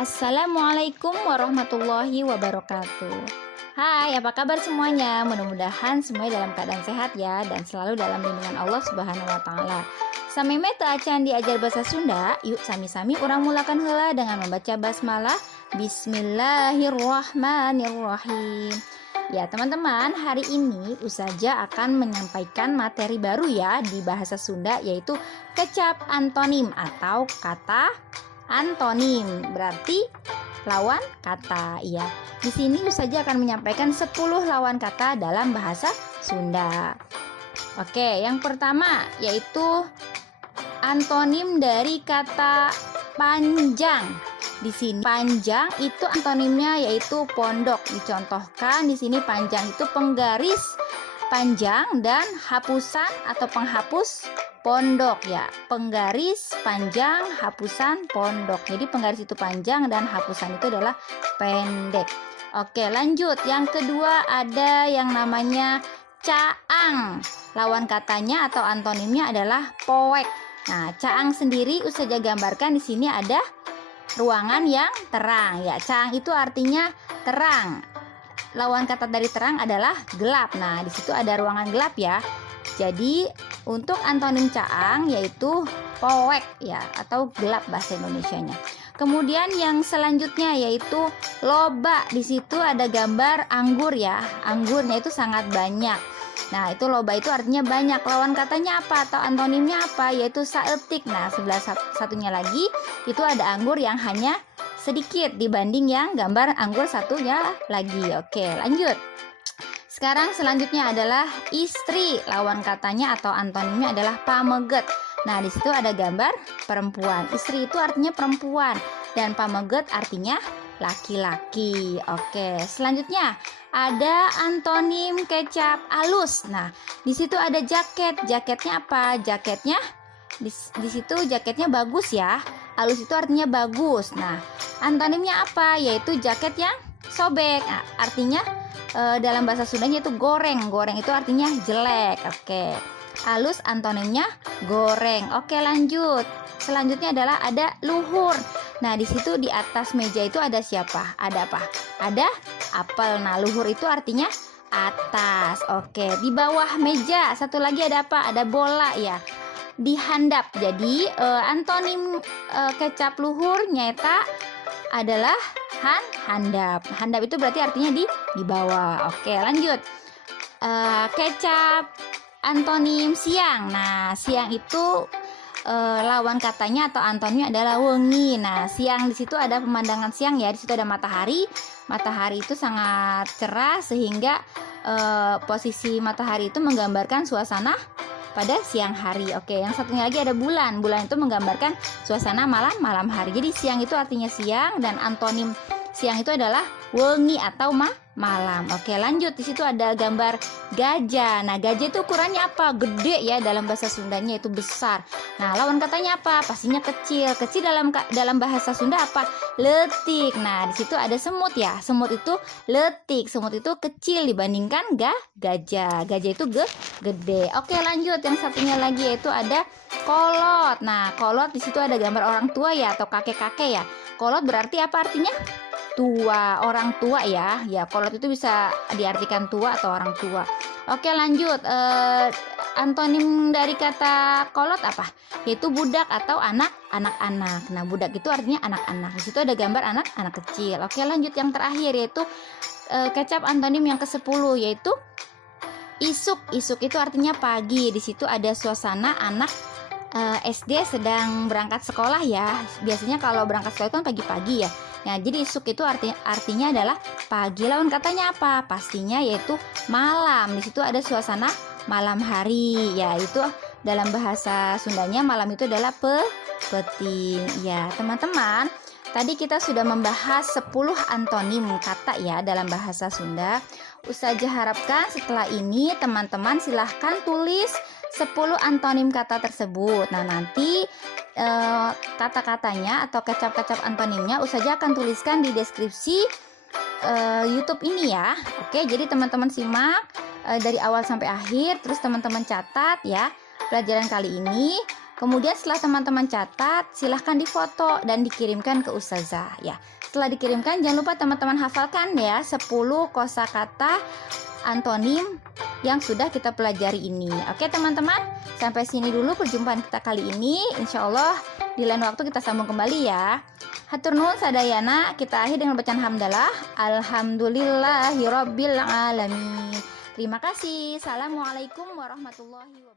Assalamualaikum warahmatullahi wabarakatuh. Hai, apa kabar semuanya? Mudah-mudahan semuanya dalam keadaan sehat ya, dan selalu dalam lindungan Allah Subhanahu wa taala. Sameme teu acan diajar bahasa Sunda, yuk sami-sami urang mulakan heula dengan membaca basmalah. Bismillahirrahmanirrahim. Ya teman-teman, hari ini Usaja akan menyampaikan materi baru ya di bahasa Sunda, yaitu kecap antonim atau kata antonim, berarti lawan kata. Ya, di sini Usaja akan menyampaikan 10 lawan kata dalam bahasa Sunda. Oke, yang pertama yaitu antonim dari kata panjang. Di sini panjang itu antonimnya yaitu pondok. Dicontohkan di sini panjang itu penggaris panjang dan hapusan atau penghapus pondok ya. Penggaris panjang, hapusan pondok. Jadi penggaris itu panjang dan hapusan itu adalah pendek. Oke, lanjut. Yang kedua ada yang namanya caang. Lawan katanya atau antonimnya adalah poek. Nah, caang sendiri Usaja gambarkan di sini ada ruangan yang terang ya. Caang itu artinya terang. Lawan kata dari terang adalah gelap. Nah, di situ ada ruangan gelap ya. Jadi untuk antonim caang yaitu poek ya, atau gelap bahasa Indonesianya. Kemudian yang selanjutnya yaitu loba. Di situ ada gambar anggur ya. Anggurnya itu sangat banyak. Nah, itu loba itu artinya banyak. Lawan katanya apa atau antonimnya apa? Yaitu saeutik. Nah, sebelah satunya lagi itu ada anggur yang hanya sedikit dibanding yang gambar anggur satunya lagi. Oke, lanjut. Sekarang selanjutnya adalah istri. Lawan katanya atau antonimnya adalah pameget. Nah, di situ ada gambar perempuan. Istri itu artinya perempuan dan pameget artinya laki-laki. Oke, selanjutnya ada antonim kecap alus. Nah, di situ ada jaket. Jaketnya apa? Jaketnya di situ jaketnya bagus ya. Alus itu artinya bagus. Nah, antonimnya apa? Yaitu jaket yang sobek. Nah, artinya dalam bahasa Sundanya itu goreng. Goreng itu artinya jelek. Oke. Alus antonimnya goreng. Oke, lanjut. Selanjutnya adalah ada luhur. Nah, di situ di atas meja itu ada siapa? Ada apa? Ada apel. Nah, luhur itu artinya atas. Oke, di bawah meja satu lagi ada apa? Ada bola ya. Dihandap. Jadi antonim kecap luhur nyata adalah handap. Handap itu berarti artinya di bawah. Oke, lanjut. Kecap antonim siang. Nah, siang itu lawan katanya atau antonimnya adalah wengi. Nah, siang di situ ada pemandangan siang ya. Di situ ada matahari. Matahari itu sangat cerah sehingga posisi matahari itu menggambarkan suasana pada siang hari. Oke, yang satunya lagi ada bulan. Bulan itu menggambarkan suasana malam hari. Jadi siang itu artinya siang dan antonim siang itu adalah wengi atau malam. Oke, lanjut. Di situ ada gambar gajah. Nah, gajah itu ukurannya apa? Gede ya, dalam bahasa Sundanya itu besar. Nah, lawan katanya apa? Pastinya kecil. Kecil dalam bahasa Sunda apa? Letik. Nah, di situ ada semut ya. Semut itu letik. Semut itu kecil dibandingkan gajah. Gajah itu gede. Oke, lanjut. Yang satunya lagi yaitu ada kolot. Nah, kolot di situ ada gambar orang tua ya, atau kakek-kakek ya. Kolot berarti apa artinya? Tua, orang tua ya. Ya, kolot itu bisa diartikan tua atau orang tua. Oke, lanjut. Antonim dari kata kolot apa? Yaitu budak atau anak-anak. Nah, budak itu artinya anak-anak. Di situ ada gambar anak kecil. Oke, lanjut. Yang terakhir yaitu kecap antonim yang ke-10 yaitu isuk. Isuk itu artinya pagi. Di situ ada suasana anak SD sedang berangkat sekolah ya. Biasanya kalau berangkat sekolah itu kan pagi-pagi ya. Nah, jadi isuk itu artinya adalah pagi. Lawan katanya apa? Pastinya yaitu malam. Di situ ada suasana malam hari. Ya, itu dalam bahasa Sundanya malam itu adalah peting. Ya, teman-teman, tadi kita sudah membahas 10 antonim kata ya dalam bahasa Sunda. Usaja harapkan setelah ini teman-teman silahkan tulis 10 antonim kata tersebut. Nah, nanti kata-katanya atau kecap-kecap antonimnya Usaja akan tuliskan di deskripsi YouTube ini ya. Oke, jadi teman-teman simak dari awal sampai akhir, terus teman-teman catat ya pelajaran kali ini. Kemudian setelah teman-teman catat, silahkan difoto dan dikirimkan ke Ustazah ya. Setelah dikirimkan, jangan lupa teman-teman hafalkan ya 10 kosakata antonim yang sudah kita pelajari ini. Oke teman-teman, sampai sini dulu perjumpaan kita kali ini. Insya Allah di lain waktu kita sambung kembali ya. Hatur nuhun sadayana, kita akhir dengan bacaan hamdalah. Alhamdulillahirabbil alamin. Terima kasih. Assalamualaikum warahmatullahi wabarakatuh.